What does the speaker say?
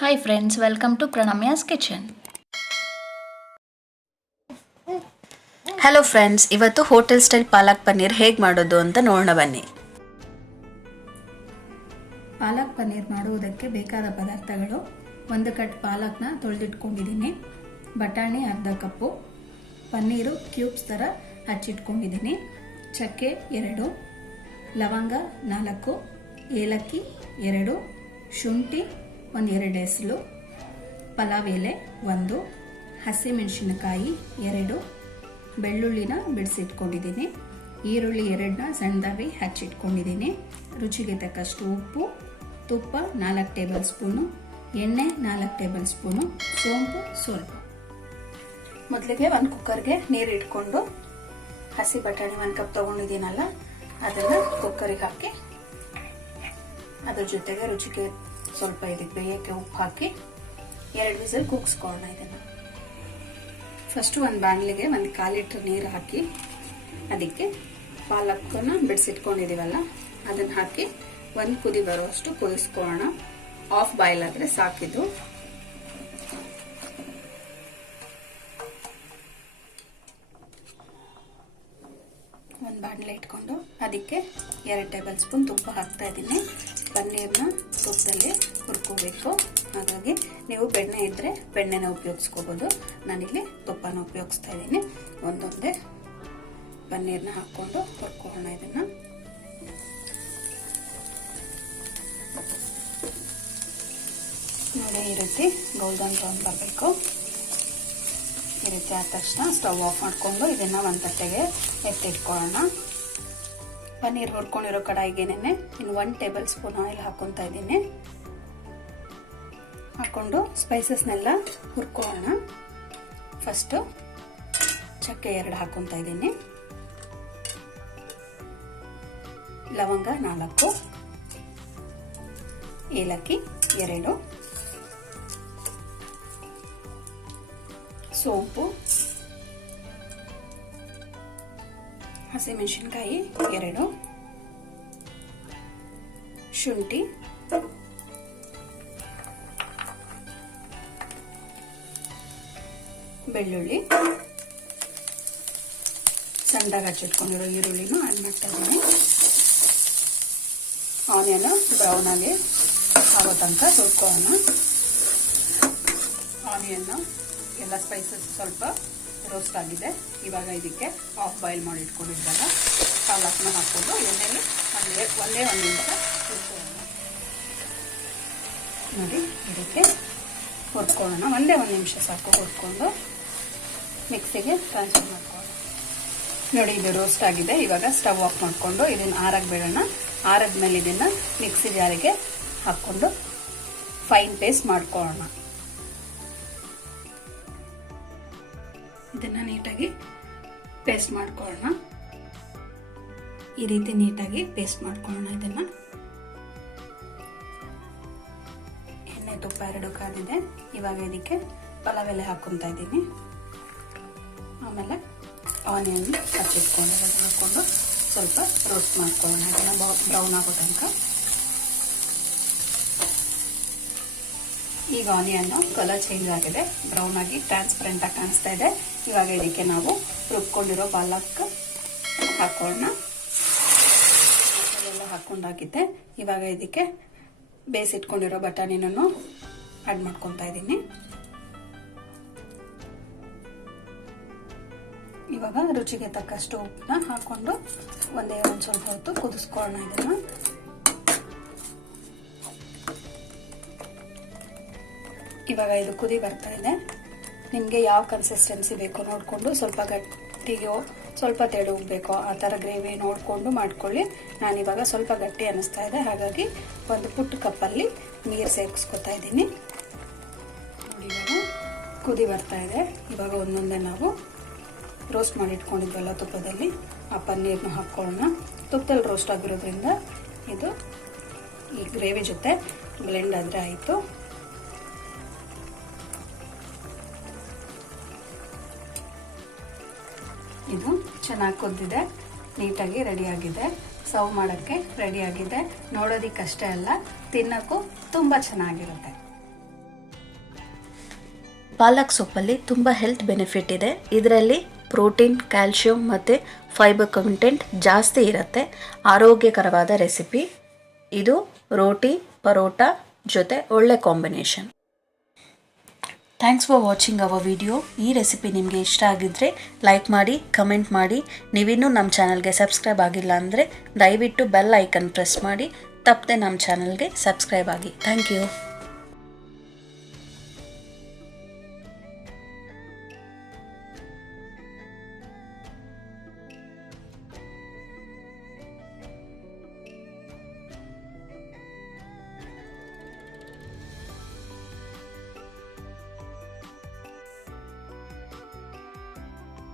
Hi friends, welcome to Pranamya's kitchen. Hello friends, ಇವತ್ತು hotel style palak paneer ಹೇಗೆ ಮಾಡೋದು ಅಂತ ನೋಡೋಣ ಬನ್ನಿ. ಪಾಲಕ್ ಪನ್ನೀರ್ ಮಾಡುವುದಕ್ಕೆ ಬೇಕಾದ ಪದಾರ್ಥಗಳು: 1 ಕಟ್ ಪಾಲಕ್ನ ತೊಳೆದಿಟ್ಕೊಂಡಿದ್ದೀನಿ, ಬಟಾಣಿ ಅರ್ಧ ಕಪ್ಪು, ಪನ್ನೀರು ಕ್ಯೂಬ್ಸ್ ಥರ ಹಚ್ಚಿಟ್ಕೊಂಡಿದ್ದೀನಿ, ಚಕ್ಕೆ 2, ಲವಂಗ 4, ಏಲಕ್ಕಿ 2, ಶುಂಠಿ 1-2 ಎಸಳು, ಪಲಾವ್ ಎಲೆ 1, ಹಸಿಮೆಣಸಿನಕಾಯಿ 2, ಬೆಳ್ಳುಳ್ಳಿನ ಬಿಡಿಸಿಟ್ಕೊಂಡಿದ್ದೀನಿ, ಈರುಳ್ಳಿ 2ನ ಸಣ್ಣದಾಗಿ ಹಚ್ಚಿಟ್ಕೊಂಡಿದ್ದೀನಿ, ರುಚಿಗೆ ತಕ್ಕಷ್ಟು ಉಪ್ಪು, ತುಪ್ಪ 4 ಟೇಬಲ್ ಸ್ಪೂನು, ಎಣ್ಣೆ 4 ಟೇಬಲ್ ಸ್ಪೂನು, ಸೋಂಪು ಸ್ವಲ್ಪ. ಮೊದಲಿಗೆ ಒಂದು ಕುಕ್ಕರ್ಗೆ ನೀರು ಇಟ್ಕೊಂಡು ಹಸಿ ಬಟಾಣಿ 1 ಕಪ್ ತೊಗೊಂಡಿದ್ದೀನಲ್ಲ ಅದನ್ನು ಕುಕ್ಕರಿಗೆ ಹಾಕಿ ಅದ್ರ ಜೊತೆಗೆ ರುಚಿಗೆ ಸ್ವಲ್ಪ ಇದಕ್ಕೆ ಬೇಯಕ್ಕೆ ಉಪ್ಪು ಹಾಕಿ 2 ವಿಸಿಲ್ ಕೂಗಿಸ್ಕೊಳ್ಳೋಣ. ಇದನ್ನು ಫಸ್ಟು ಒಂದು ಬಾಣಲಿಗೆ 1/4 ಲೀಟ್ರ್ ನೀರು ಹಾಕಿ ಅದಕ್ಕೆ ಪಾಲಕನ್ನು ಬಿಡಿಸಿಟ್ಕೊಂಡಿದ್ದೀವಲ್ಲ ಅದನ್ನು ಹಾಕಿ 1 ಕುದಿ ಬರುವಷ್ಟು ಕುದಿಸ್ಕೊಳ್ಳೋಣ. ಆಫ್ ಬಾಯ್ಲ್ ಆದರೆ ಸಾಕಿದ್ದು. ಒಂದು ಬಾಣಲೆ ಇಟ್ಕೊಂಡು ಅದಕ್ಕೆ 2 ಟೇಬಲ್ ಸ್ಪೂನ್ ತುಪ್ಪ ಹಾಕ್ತಾ ಇದ್ದೀನಿ. ಪನ್ನೀರ್ನ ತುಪ್ಪದಲ್ಲಿ ಹುರ್ಕೋಬೇಕು, ಹಾಗಾಗಿ ನೀವು ಬೆಣ್ಣೆ ಇದ್ದರೆ ಬೆಣ್ಣೆನ ಉಪಯೋಗಿಸ್ಕೋಬೋದು. ನಾನಿಲ್ಲಿ ತುಪ್ಪನ ಉಪಯೋಗಿಸ್ತಾ ಇದ್ದೀನಿ. ಒಂದೊಂದೇ ಪನ್ನೀರ್ನ ಹಾಕ್ಕೊಂಡು ಹುರ್ಕೊಳ್ಳೋಣ. ಇದನ್ನು ನೋಡಿ, ಈ ರೀತಿ ಗೋಲ್ಡನ್ ಬ್ರೌನ್ ಬರಬೇಕು. ಈ ರೀತಿ ಆದ ತಕ್ಷಣ ಸ್ಟವ್ ಆಫ್ ಮಾಡಿಕೊಂಡು ಇದನ್ನು ಒಂದು ತಟ್ಟೆಗೆ ಎತ್ತಿಟ್ಕೊಳ್ಳೋಣ. ಪನ್ನೀರ್ ಹುರ್ಕೊಂಡಿರೋ ಕಡಾಯಿಗೆನೆ ಇನ್ನು 1 ಟೇಬಲ್ ಸ್ಪೂನ್ ಆಯಿಲ್ ಹಾಕ್ಕೊತಾ ಇದ್ದೀನಿ. ಹಾಕ್ಕೊಂಡು ಸ್ಪೈಸಸ್ನೆಲ್ಲ ಹುರ್ಕೊಳ್ಳೋಣ. ಫಸ್ಟು ಚಕ್ಕೆ 2 ಹಾಕ್ಕೊತಾ ಇದ್ದೀನಿ, ಲವಂಗ 4, ಏಲಕ್ಕಿ 2, ಸೋಂಪು, ಹಸಿಮೆಣಸಿನಕಾಯಿ 2, ಶುಂಠಿ, ಬೆಳ್ಳುಳ್ಳಿ, ಸಣ್ಣದಾಗಿ ಹಚ್ಚಿಟ್ಕೊಂಡಿರೋ ಈರುಳ್ಳಿನೂ ಆಡ್ ಮಾಡ್ತಾ ಇದ್ದೀನಿ. ಆನಿಯನ್ ಬ್ರೌನ್ ಆಗಿ ಆಗೋ ತನಕ ಹುರ್ಕೊಳ್ಳೋಣ. ಆನಿಯನ್ ಎಲ್ಲ ಸ್ಪೈಸಸ್ ಸ್ವಲ್ಪ ರೋಸ್ಟ್ ಆಗಿದೆ. ಇವಾಗ ಇದಕ್ಕೆ ಆಫ್ ಬಾಯ್ಲ್ ಮಾಡಿ ಇಟ್ಕೊಂಡಿದ್ದಾಗ ಪಾಲಕ್ನ ಹಾಕ್ಕೊಂಡು ಎಣ್ಣೆಯಲ್ಲಿ ಒಂದೇ 1 ನಿಮಿಷ ಹುರ್ಕೊಳ್ಳೋಣ. ನೋಡಿ, ಇದಕ್ಕೆ ಹುರ್ಕೊಳ್ಳೋಣ. ಒಂದೇ 1 ನಿಮಿಷ ಸಾಕು. ಹುರ್ಕೊಂಡು ಮಿಕ್ಸಿಗೆ ಟ್ರಾನ್ಸ್ಫರ್ ಮಾಡ್ಕೊಳ್ಳೋಣ. ನೋಡಿ, ಇದು ರೋಸ್ಟ್ ಆಗಿದೆ. ಇವಾಗ ಸ್ಟವ್ ಆಫ್ ಮಾಡಿಕೊಂಡು ಇದನ್ನು ಆರಕ್ಕೆ ಬಿಡೋಣ. ಆರದ್ಮೇಲೆ ಇದನ್ನು ಮಿಕ್ಸಿ ಜಾರಿಗೆ ಹಾಕ್ಕೊಂಡು ಫೈನ್ ಪೇಸ್ಟ್ ಮಾಡ್ಕೊಳ್ಳೋಣ. ಇದನ್ನು ನೀಟಾಗಿ ಪೇಸ್ಟ್ ಮಾಡ್ಕೊಳ್ಳೋಣ. ಈ ರೀತಿ ನೀಟಾಗಿ ಪೇಸ್ಟ್ ಮಾಡ್ಕೊಳ್ಳೋಣ. ಇದನ್ನು ಎಣ್ಣೆ ತುಪ್ಪ 2 ಕಾದಿದೆ. ಇವಾಗ ಇದಕ್ಕೆ ಪಲಾವ್ ಎಲೆ ಹಾಕ್ಕೊತಾ ಇದ್ದೀನಿ. ಆಮೇಲೆ ಆನಿಯನ್ ಹಚ್ಚಿಟ್ಕೊಂಡು ಅದನ್ನು ಹಾಕ್ಕೊಂಡು ಸ್ವಲ್ಪ ರೋಸ್ಟ್ ಮಾಡ್ಕೊಳ್ಳೋಣ. ಇದನ್ನು ಬ್ರೌನ್ ಆಗೋ ತನಕ. ಈಗ ಆನಿಯನ್ ಕಲರ್ ಚೇಂಜ್ ಆಗಿದೆ, ಬ್ರೌನ್ ಆಗಿ ಟ್ರಾನ್ಸ್ಪರೆಂಟ್ ಆಗಿ ಕಾಣಿಸ್ತಾ ಇದೆ. ಇವಾಗ ಇದಕ್ಕೆ ನಾವು ರುಬ್ಕೊಂಡಿರೋ ಪಾಲಕ್ ಹಾಕೋಣ. ಎಲ್ಲ ಹಾಕೊಂಡಾಗಿದೆ. ಇವಾಗ ಇದಕ್ಕೆ ಬೇಯಿಸಿಟ್ಕೊಂಡಿರೋ ಬಟಾಣಿನೂ ಆಡ್ ಮಾಡ್ಕೊತಾ ಇದ್ದೀನಿ. ಇವಾಗ ರುಚಿಗೆ ತಕ್ಕಷ್ಟು ಉಪ್ಪನ್ನ ಹಾಕೊಂಡು ಒಂದು ಸ್ವಲ್ಪ ಹೊತ್ತು ಕುದಿಸ್ಕೊಳ್ಳೋಣ. ಇದನ್ನು ಇವಾಗ ಇದು ಕುದಿ ಬರ್ತಾ ಇದೆ. ನಿಮಗೆ ಯಾವ ಕನ್ಸಿಸ್ಟೆನ್ಸಿ ಬೇಕೋ ನೋಡಿಕೊಂಡು, ಸ್ವಲ್ಪ ಗಟ್ಟಿಗೋ ಸ್ವಲ್ಪ ತೆಳು ಬೇಕೋ ಆ ಥರ ಗ್ರೇವಿ ನೋಡಿಕೊಂಡು ಮಾಡ್ಕೊಳ್ಳಿ. ನಾನಿವಾಗ ಸ್ವಲ್ಪ ಗಟ್ಟಿ ಅನ್ನಿಸ್ತಾ ಇದೆ, ಹಾಗಾಗಿ ಒಂದು ಪುಟ್ಟ ಕಪ್ಪಲ್ಲಿ ನೀರು ಸೇರಿಸ್ಕೊತಾ ಇದ್ದೀನಿ. ನೋಡಿ, ಇವಾಗ ಕುದಿ ಬರ್ತಾ ಇದೆ. ಇವಾಗ ಒಂದೊಂದೇ ನಾವು ರೋಸ್ಟ್ ಮಾಡಿ ಇಟ್ಕೊಂಡಿದ್ವಲ್ಲ ತುಪ್ಪದಲ್ಲಿ ಆ ಪನ್ನೀರ್ನ ಹಾಕ್ಕೊಳ್ಳೋಣ. ತುಪ್ಪದಲ್ಲಿ ರೋಸ್ಟ್ ಆಗಿರೋದ್ರಿಂದ ಇದು ಈ ಗ್ರೇವಿ ಜೊತೆ ಬ್ಲೆಂಡ್ ಆದರೆ ಆಯಿತು. ಇದು ಚೆನ್ನಾಗಿ ಕುದ್ದಿದೆ, ನೀಟಾಗಿ ರೆಡಿಯಾಗಿದೆ. ಸರ್ವ್ ಮಾಡೋಕ್ಕೆ ರೆಡಿಯಾಗಿದೆ. ನೋಡೋದಕ್ಕಷ್ಟೇ ಅಲ್ಲ, ತಿನ್ನೋಕ್ಕೂ ತುಂಬ ಚೆನ್ನಾಗಿರುತ್ತೆ. ಪಾಲಕ್ ಸೊಪ್ಪಲ್ಲಿ ತುಂಬ ಹೆಲ್ತ್ ಬೆನಿಫಿಟ್ ಇದೆ. ಇದರಲ್ಲಿ ಪ್ರೋಟೀನ್, ಕ್ಯಾಲ್ಶಿಯಂ ಮತ್ತು ಫೈಬರ್ ಕಂಟೆಂಟ್ ಜಾಸ್ತಿ ಇರುತ್ತೆ. ಆರೋಗ್ಯಕರವಾದ ರೆಸಿಪಿ ಇದು. ರೋಟಿ ಪರೋಟ ಜೊತೆ ಒಳ್ಳೆ combination. Thanks for watching our video. ಈ ರೆಸಿಪಿ ನಿಮಗೆ ಇಷ್ಟ ಆಗಿದ್ದರೆ ಲೈಕ್ ಮಾಡಿ, ಕಮೆಂಟ್ ಮಾಡಿ. ನೀವಿನ್ನೂ ನಮ್ಮ ಚಾನಲ್ಗೆ ಸಬ್ಸ್ಕ್ರೈಬ್ ಆಗಿಲ್ಲ ಅಂದರೆ ದಯವಿಟ್ಟು ಬೆಲ್ ಐಕನ್ ಪ್ರೆಸ್ ಮಾಡಿ ತಪ್ಪದೆ ನಮ್ಮ ಚಾನಲ್ಗೆ ಸಬ್ಸ್ಕ್ರೈಬ್ ಆಗಿ. Thank you.